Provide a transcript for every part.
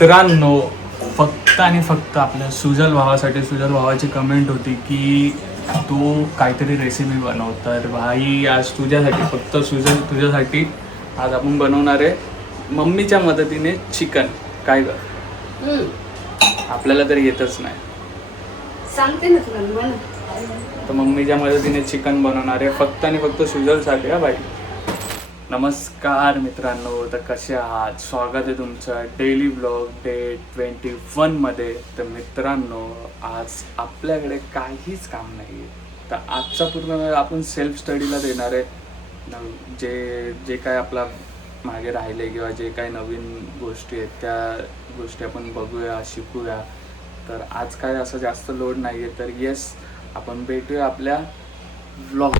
मित्रांनो, फक्त आणि फक्त आपल्या सुजल भावासाठी सुजल भावाची कमेंट होती की तू काहीतरी रेसिपी बनव. तर भाई आज तुझ्यासाठी, फक्त सुजल तुझ्यासाठी आज आपण बनवणार आहे मम्मीच्या मदतीने चिकन. काय कर, आपल्याला तरी येतच नाही, सांगते ना तुला बनव. तर मम्मीच्या मदतीने चिकन बनवणार आहे फक्त आणि फक्त सुजलसाठी. हा भाई, नमस्कार मित्रांनो, तर कसे आहात? स्वागत आहे तुमचं डेली ब्लॉग डे 21 मध्ये. तर मित्रांनो, आज आपल्याकडे काहीच काम नाही आहे, तर आजचा पूर्ण वेळ आपण सेल्फ स्टडीला देणार आहे. जे जे काय आपला मागे राहिले किंवा जे काही नवीन गोष्टी आहेत त्या गोष्टी आपण बघूया, शिकूया. तर आज काय असं जास्त लोड नाही आहे, तर येस, आपण भेटूया आपल्या व्लॉग.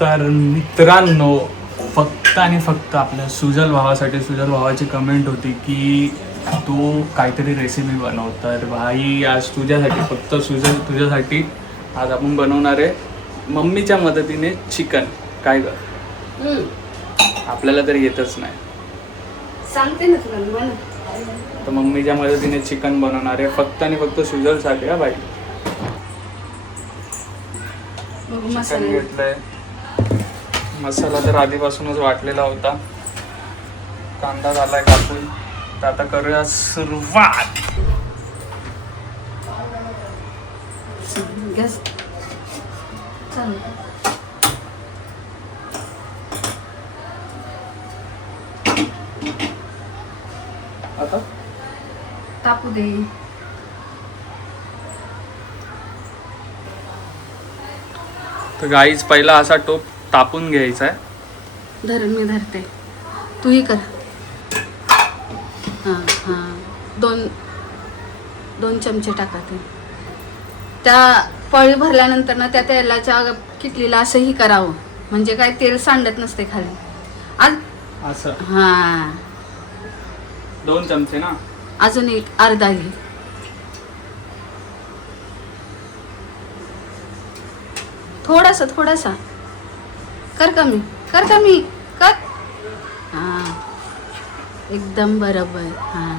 तर मित्रांनो, फक्त आणि फक्त आपल्या सुजल भावासाठी सुजल भावाची कमेंट होती की तू काहीतरी रेसिपी बनव. तर भाई आज तुझ्यासाठी, फक्त सुजल तुझ्यासाठी आज आपण बनवणार आहे मम्मीच्या मदतीने चिकन. काय कर, आपल्याला तरी येतच नाही, सांगते ना तुला बनव. तर मम्मीच्या मदतीने चिकन बनवणार आहे फक्त आणि फक्त सुजलसाठी. हा भाई, बघू चिकन मसाला. घेतलंय. मसाला तर आधीपासूनच वाटलेला होता. कांदा झालाय कापून. तर आता करूया सुरुवात. गॅस चालू. आता तापू दे. तर गाईच पहिला असा टोप तापून घ्यायचा आहे. धरून मी धरते, तूही कर. हां हां, दोन चमचे टाका ते. त्या पळी भरल्यानंतर ना त्या तेलाच्या किटलीला असंही करावं, म्हणजे काय तेल सांडत नसते खाली. आज असं हां, 2 चमचे ना. अजून एक अर्धा घे. थोडासा कर कमी कर. हां, एकदम बरोबर. हां,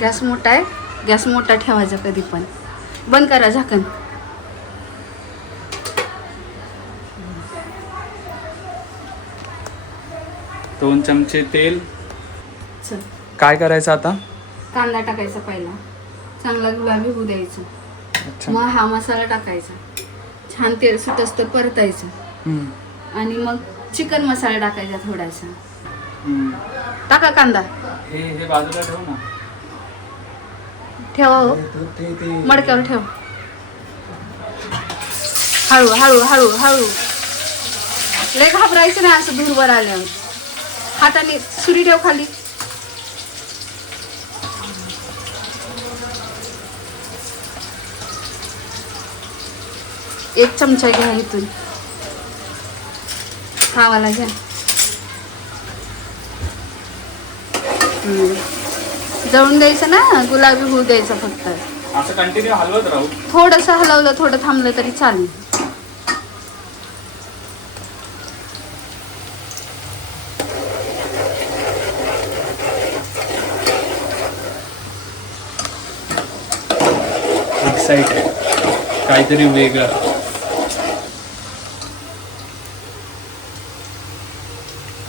गॅस मोठा आहे, गॅस मोठा ठेवायचा कधी पण. बंद करा झाकण. दोन चमचे तेल. चल, काय करायचं आता? कांदा टाकायचा पहिला, चांगला गुलाबी होऊ द्यायचा. अच्छा. मग हा मसाला टाकायचा, छान तेल सुटस तर परतायचं. आणि मग चिकन मसाला टाकायचा थोडासा. टाका कांदा. हे बाजूला ठेव ना. ठेवा हो, मडक्यावर ठेव. हळू हळू हळू हळू, लय घाबरायचं नाही असं धूरवर आल्यावर. हाताने सुरी ठेव खाली. एक चमचा घ्या इथून, खावाला घ्या. जळून द्यायचं ना, गुलाबी होऊ द्यायचं फक्त. असं कंटिन्यू हलवत राहू. थोडंसं हलवलं, थोडं थांबलं तरी चालेल. एक्साइटेड, काहीतरी वेगळं.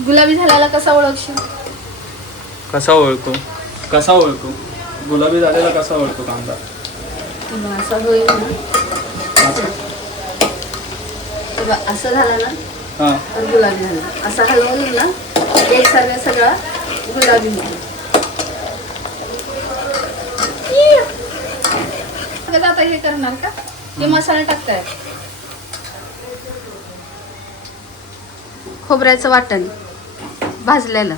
गुलाबी झाल्याला कसा ओळखशील? कसा ओळखू गुलाबी झालेला कसा ओळखू कांदा? असं होईल ना, असं? असं झालं ना हां, तर गुलाबी झाला. असं हलवलं ना एकसारखा सगळा गुलाबी होतो. आता हे करणार का? हे मसाला टाकताय. खोबऱ्याचं वाटण भाजलेलं.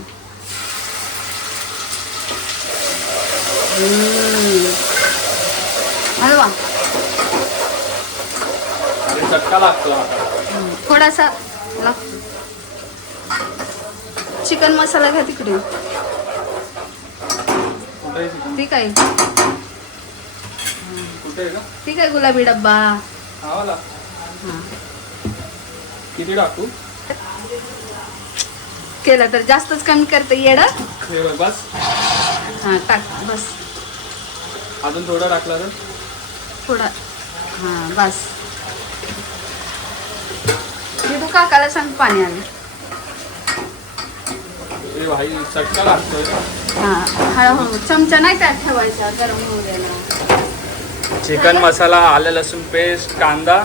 हलवा अरे चटका लागतो आता. थोडासा लागतो. चिकन मसाला घ्या तिकडे. कुठे आहे chicken? ठीक आहे, कुठे आहे का? ठीक आहे. गुलाबी डब्बा. हा वाला. हां, किती टाकू? केलं तर जास्तच कमी करते येडं. हे बघ, बस. हां, टाक बस. अजून थोडं टाकलं तर थोडा. हां, बस. तू काकाला सांग पाणी आलं. ए भाई चटका लागतोय. हां, हळूहळू. चमचा नाही त्यात ठेवायचा, गरम होऊ द्यायला. चिकन मसाला, आलं लसूण पेस्ट, कांदा.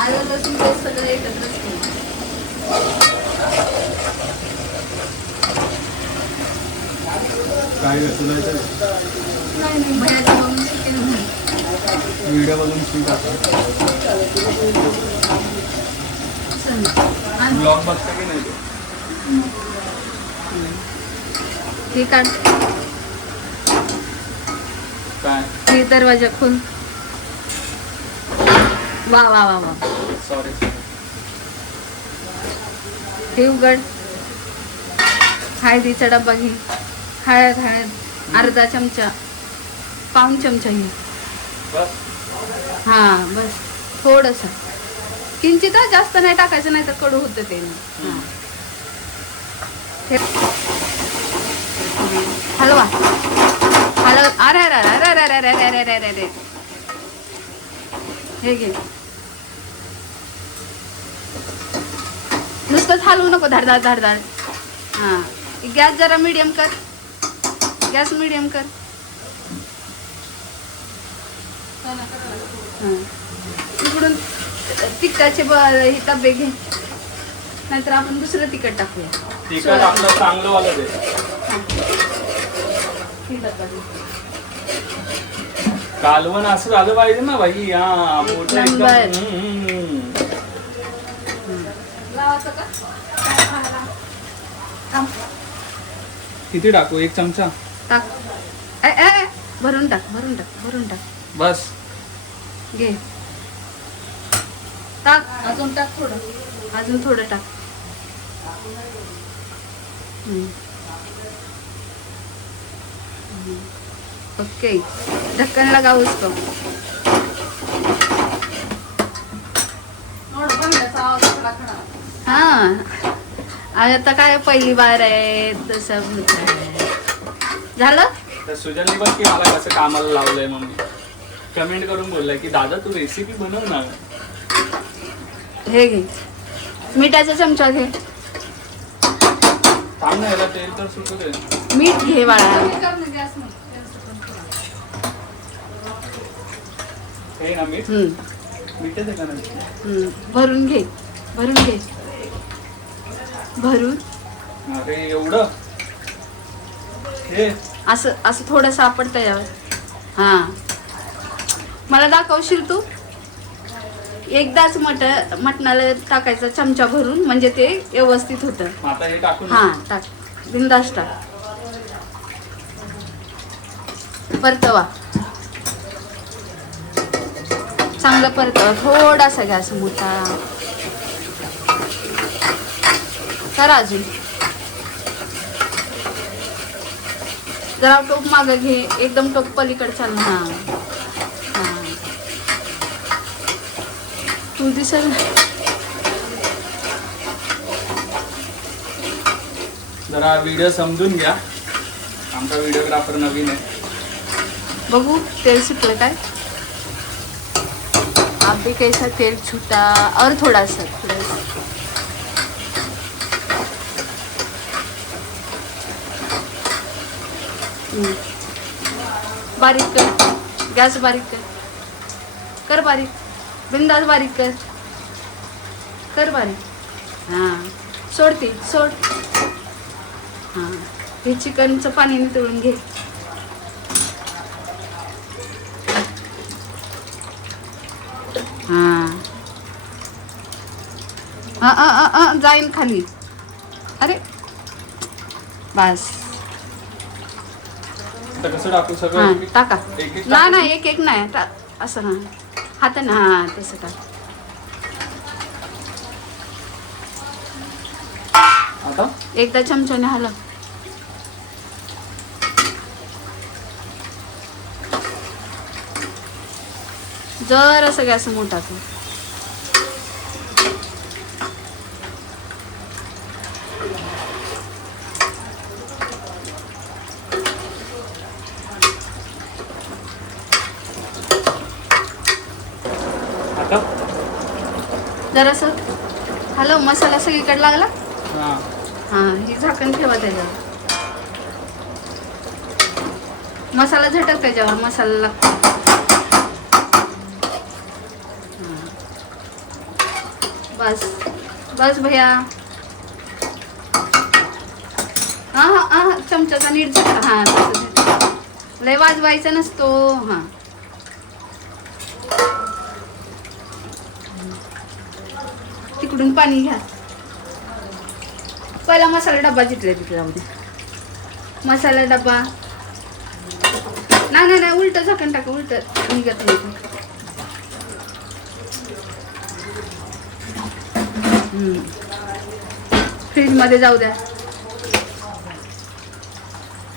आलं लसूण पेस्ट सगळं एकत्रच केलं. काय तुला नाही नाही, भयाचं बघून शिकेल नाही. व्हिडिओ बघून शिक चल. आणि ब्लॉग बघता की नाही तू? हे काढ. काय? हे दरवाजा खोल. वा वा वा वा. सॉरी. हे उघड. हळदीचा डब्बा घे. हळद हळद अर्धा चमचा, पाऊण चमचा घे. बस. हां बस. थोडंसं किंचित, जास्त नाही टाकायचं, नाही तर कडू होतं ते. हां, हलवा हलव. अरे अरे अरे अरे अरे अरे अरे अरे अरे अरे. हे घे. नुसतंच हलवू नको, धाडधाड धाडधाड. हां, गॅस जरा मीडियम कर. गॅस मीडियम कर. हां, इकडून तिखटाचे हे डबे घे, नाहीतर आपण दुसरं तिखट टाकूया. तिखट आपलं चांगलं वालं दे. हे डब्बा दे. कालवण असं झालं पाहिजे ना भाई. हा मोठं एकदम. नंबर. लावायचं का? थांब. किती टाकू? एक चमचा. टाक. ए ए ए, भरून टाक, भरून टाक, भरून टाक. बस. घे. टाक. अजून टाक थोडं. अजून थोडं टाक. ओके. ढक्कन लगा उसको. हां, आता काय पहिली बार आहे तसं झालं. तर सुजनने बघ की मला कसं कामाला लावलंय. मम्मी कमेंट करून बोललाय की दादा तू रेसिपी बनव ना. हे घे. मिठाचा चमचा घे. थांब ना, याला तेल तर सुटू दे. मीठ घे बाळा. हे ना मीठ. मीठच आहे का नाही? भरून घे, भरून घे, भरून. अरे एवढं. हे असं असं थोडं सापडतं यावर. हां, मला दाखवशील तू? एकदाच मटणाला टाकायचं चमचा भरून, म्हणजे ते व्यवस्थित होतं. मग आता हे टाकून. हां, टाक. बिंदास टाक. परतवा. चांगलं परतवा. थोडासा गॅस मोठा कर. अजून जरा टोप मागं घे. एकदम टोप पलीकडे चाल. हां हां, तू दिसेल. जरा व्हिडिओ समजून घ्या. आमचा व्हिडिओग्राफर नवीन आहे. बघू तेल सुटलं काय. आप भी कैसा तेल छूटा. और थोड़ा सा. बारीक कर. गॅस बारीक कर. कर बारीक. बिंदास बारीक कर. कर बारीक. हां, सोड ती सोड. हां, हे चिकनचं पाणी नितळून घे. हां जाईन खाली. अरे बस. तर कसं टाकू हा सगळं? टाका. एक एक नाही नाही एक एक नाही असं ना हाताने. हा तसं टाक. आता एकदा चमच्याने हलव. जरासं गॅस मोठा कर. आता जरासं हलव. मसाला सगळीकडे लागला. हा हा ही झाकण ठेवा त्याच्यावर. मसाला झटक त्याच्यावर. मसाला लागतो. बस बस भैया. हा चमच्याचा नीट झटका. हा तसं झटका. लय वाजवायचा नसतो. हा तिकडून पाणी घ्या. पहिला मसाला डब्बा जिथल्या तिथे जाऊ दे. मसाला डब्बा. नाही नाही नाही उलट झाकण टाका. उलट निघत नाही. फ्रीज मध्ये जाऊ द्या.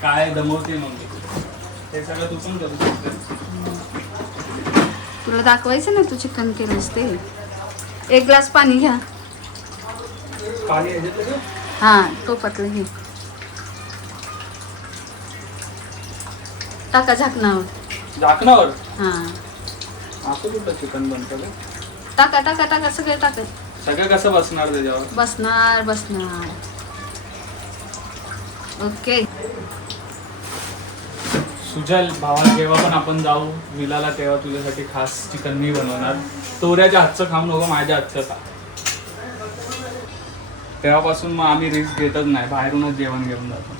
काय दमवते मग मी. हे सगळं तू पण करू शकते. तुला दाखवायचं ना तू चिकन केलंस ते. एक ग्लास पाणी घ्या. पाणी ह्याच्यातलं का? हा टोपातलं घे. टाका झाकणावर. झाकणावर हा असं कुठं चिकन बनतं का? टाका टाका टाका सगळे टाका. सगळं कसं बसणार त्याच्यावर? बसणार बसणार. ओके. सुजल भावा जेव्हा पण आपण जाऊ विलाला तेव्हा तुझ्यासाठी खास चिकन मी बनवणार. तोऱ्याच्या हातचं खाऊ नको, माझ्या हातचं खा. तेव्हापासून मग आम्ही रिस्क घेतच नाही. बाहेरूनच जेवण घेऊन जातो.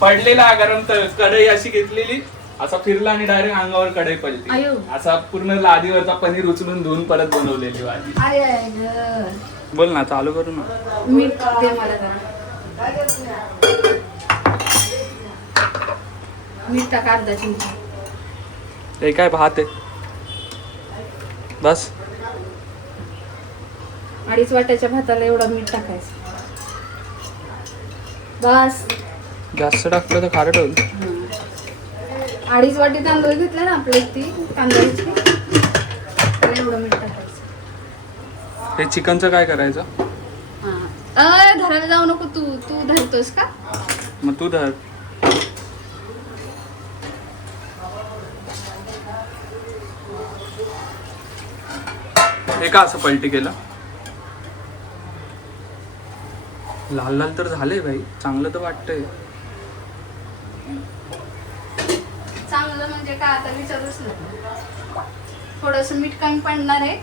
पडलेला गरम कढई अशी घेतलेली, असा फिरला आणि डायरेक्ट अंगावर कढई पडली. आयो. असा पूर्ण लादीवरचा पनीर उचलून धुवून परत बनवलेली भाजी. बोल ना, चालू करू ना. मीठ दे मला जरा. मीठ टाका अर्धा चमचा. हे काय भात आहे बस. 2.5 वाट्याच्या भाताला एवढं मीठ टाकायचं. बस. जास्त टाकलं तर खारट होईल. 2.5 वाटी तांदूळ घेतले ना आपल्या ती तांदळाची, त्याला एवढं मीठ टाकायचं. हे चिकनचं काय करायचं? धरायला जाऊ नको. तू धरतोस का? मग तू धर. हे का असं पलटी केलं? लाल लाल तर झाले भाई. चांगलं तर वाटतंय. चांगलं म्हणजे काय आता विचारूच नको. थोडस मीठ कमी पडणार आहे.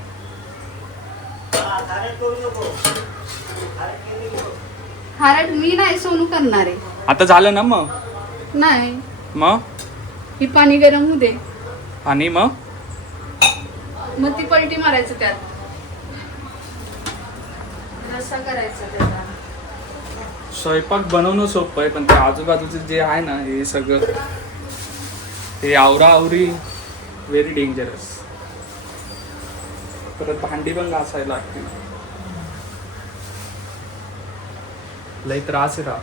खारट मी नाही, सोनू करणार आहे. आता झालं ना मग? नाही, मग ही पाणी गरम होऊ दे. आणि मग ती पलटी मारायचं त्यात. रस्सा करायचा त्याचा. स्वयंपाक बनवणं सोपं आहे, पण ते आजूबाजूचं जे आहे ना हे सगळं, हे आवराआवरी व्हेरी डेंजरस. परत भांडी पण घासायला लागतील. लई त्रास आहे राव.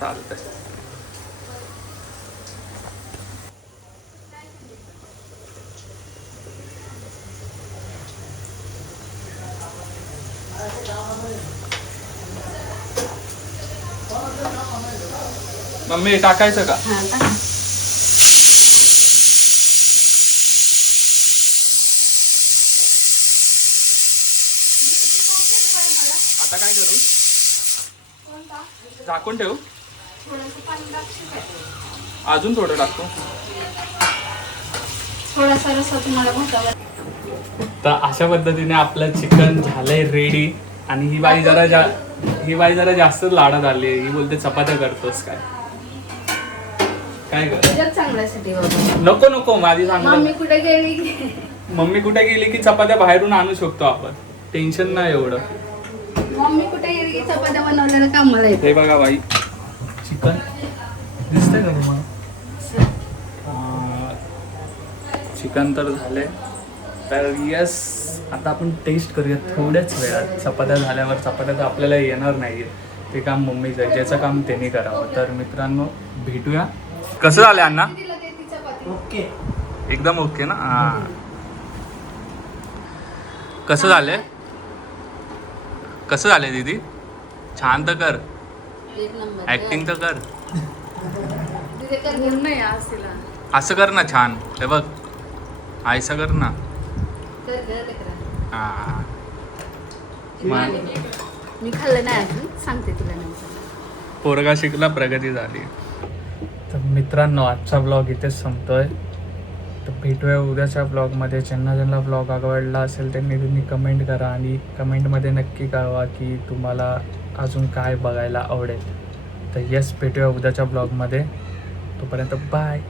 चालतंय. मम्मी टाकायचं का? हा, टाका. आता काय करू? झाकून ठेवू? थोडंसं पाणी टाकशील काय? अजून थोडं टाकतो. थोडासा रस्सा तुम्हाला भातावर. तर अशा पद्धतीने आपलं चिकन झालंय रेडी. आणि ही बाई जरा जास्त लाडात आली. ही बोलते चपात्या करतोस काय. काय कर तुझ्याच चांगल्यासाठी बाबा. नको नको माझी सांगलं मम्मी कुठे गेली की मम्मी कुठे गेली की चपात्या बाहेरून आणू शकतो आपण टेन्शन नाही एवढं मम्मी कुठे गेली की चपात्या बनवलेलं कामाला येते. हे बघा बाई चिकन दिसतंय का तुम्हाला चिकन तर झाले तर यस आता आपण टेस्ट करूया थोड्याच वेळात चपात्या झाल्यावर चपात्या तर आपल्याला येणार नाही ते काम मम्मीचं आहे ज्याचं काम त्यांनी करावं तर मित्रांनो भेटूया कसं झालं अण्णा तिला दे ती चपाती. ओके. एकदम ओके ना हां कसं झालंय कसं झालंय दीदी छान तर कर एक नंबर ऍक्टिंग तर कर तिथे कर घेऊन नाही आज तिला असं कर ना छान हे बघ आयसा कर ना कर कर लेकरं. हां मी खाल्लं नाही अजून सांगते तुला नंतर. पोरगा शिकला प्रगती झाली तर मित्रांनो आजचा ब्लॉग इथेच संपतोय तर भेटूया उद्याच्या ब्लॉगमध्ये ज्यांना ज्यांना ब्लॉग आवडला असेल त्यांनी तुम्ही कमेंट करा आणि कमेंटमध्ये नक्की कळवा की तुम्हाला अजून काय बघायला आवडेल तर यस भेटूया उद्याच्या ब्लॉगमध्ये तोपर्यंत बाय